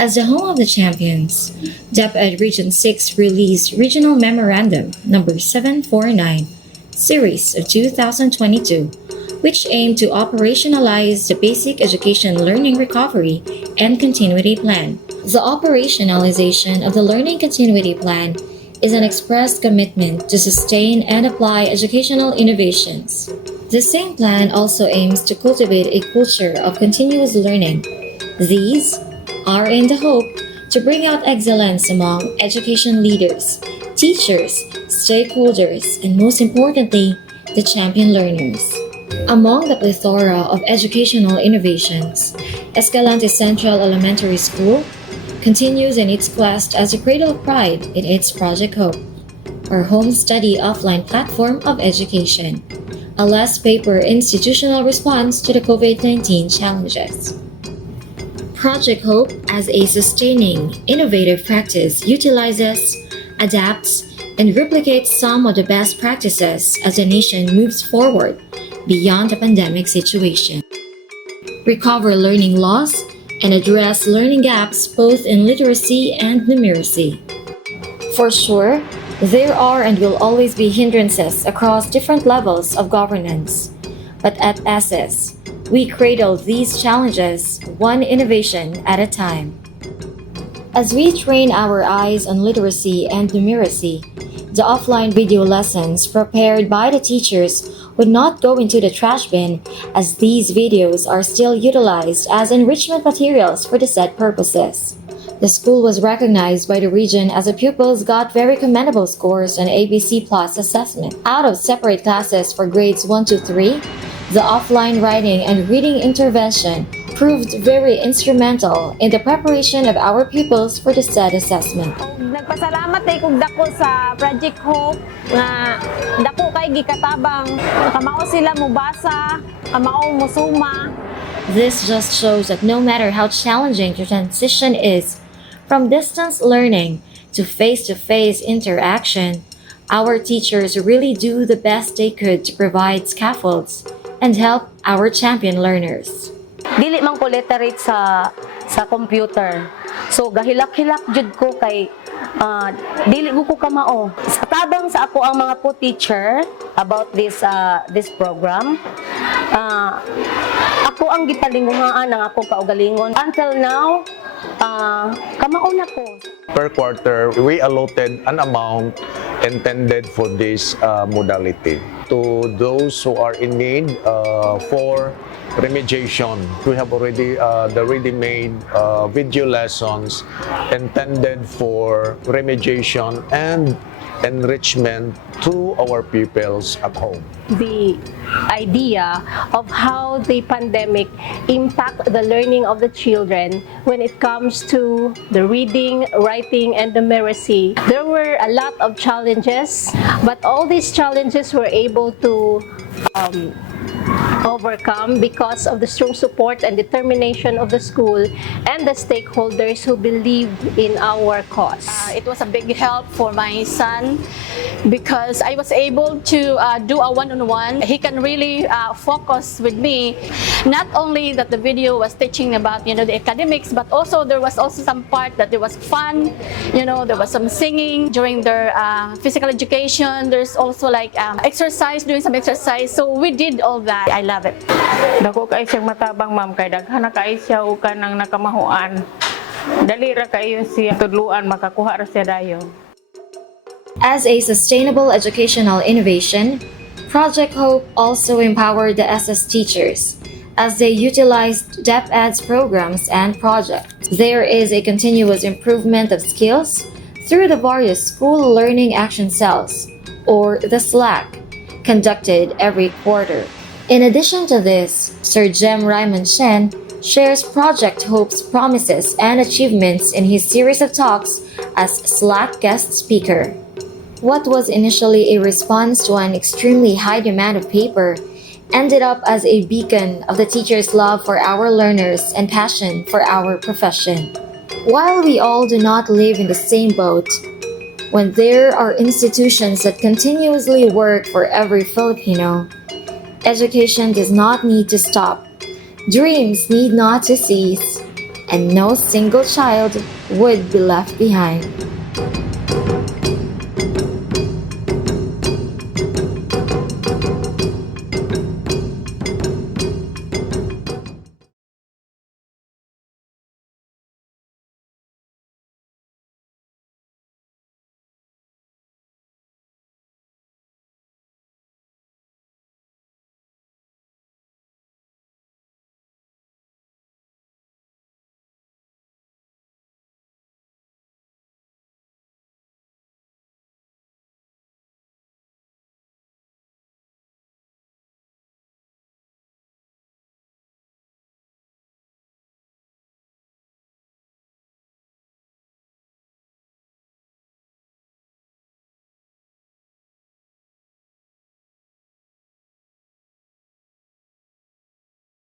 As the home of the champions, DepEd Region 6 released Regional Memorandum Number 749, Series of 2022, which aimed to operationalize the Basic Education Learning Recovery and Continuity Plan. The operationalization of the Learning Continuity Plan is an expressed commitment to sustain and apply educational innovations. The same plan also aims to cultivate a culture of continuous learning. These are in the hope to bring out excellence among education leaders, teachers, stakeholders, and most importantly, the champion learners. Among the plethora of educational innovations, Escalante Central Elementary School continues in its quest as a cradle of pride in its Project Hope, our home study offline platform of education, a less paper institutional response to the COVID-19 challenges. Project Hope, as a sustaining, innovative practice, utilizes, adapts, and replicates some of the best practices as the nation moves forward beyond the pandemic situation. Recover learning loss and address learning gaps both in literacy and numeracy. For sure, there are and will always be hindrances across different levels of governance. But at ECES, we cradle these challenges one innovation at a time. As we train our eyes on literacy and numeracy, the offline video lessons prepared by the teachers would not go into the trash bin, as these videos are still utilized as enrichment materials for the said purposes. The school was recognized by the region as the pupils got very commendable scores on ABC Plus assessment. Out of separate classes for grades 1 to 3, the offline writing and reading intervention proved very instrumental in the preparation of our pupils for the said assessment. Nagpasalamat ay kog dako sa Project Hope nga dako kay gikatabang kamao sila mobasa, kamao mosuma. This just shows that no matter how challenging the transition is from distance learning to face-to-face interaction, our teachers really do the best they could to provide scaffolds and help our champion learners. Dili man ko literate sa computer. So gahilak-hilak jud ko kay dili ko kamao. Sa tabang sa ako ang mga co-teacher about this program, ako ang gipalinguhaan ng akong kaugalingon. Until now, kamao na ko. Per quarter, we allotted an amount intended for this modality to those who are in need for remediation. We have already the ready-made video lessons intended for remediation and enrichment to our pupils at home. The idea of how the pandemic impact the learning of the children when it comes to the reading, writing, and numeracy. There were a lot of challenges, but all these challenges were able to overcome because of the strong support and determination of the school and the stakeholders who believed in our cause. It was a big help for my son because I was able to do a one-on-one. He can really focus with me. Not only that the video was teaching about the academics, but also there was also some part that there was fun. There was some singing during their physical education. There's also like exercise, doing some exercise. So we did all that. I love it. Dako kay siyang matabang ma'am kay daghan na kay siya og kanang nakamahuan. Dali ra kayo siya tudluan makakuha ra siya dayon. As a sustainable educational innovation, Project Hope also empowered the SS teachers as they utilized DepEd's programs and projects. There is a continuous improvement of skills through the various school learning action cells, or the SLAC, conducted every quarter. In addition to this, Sir Jem Raymond Shen shares Project Hope's promises and achievements in his series of talks as SLAC guest speaker. What was initially a response to an extremely high demand of paper ended up as a beacon of the teachers' love for our learners and passion for our profession. While we all do not live in the same boat, when there are institutions that continuously work for every Filipino, education does not need to stop. Dreams need not to cease. and no single child would be left behind.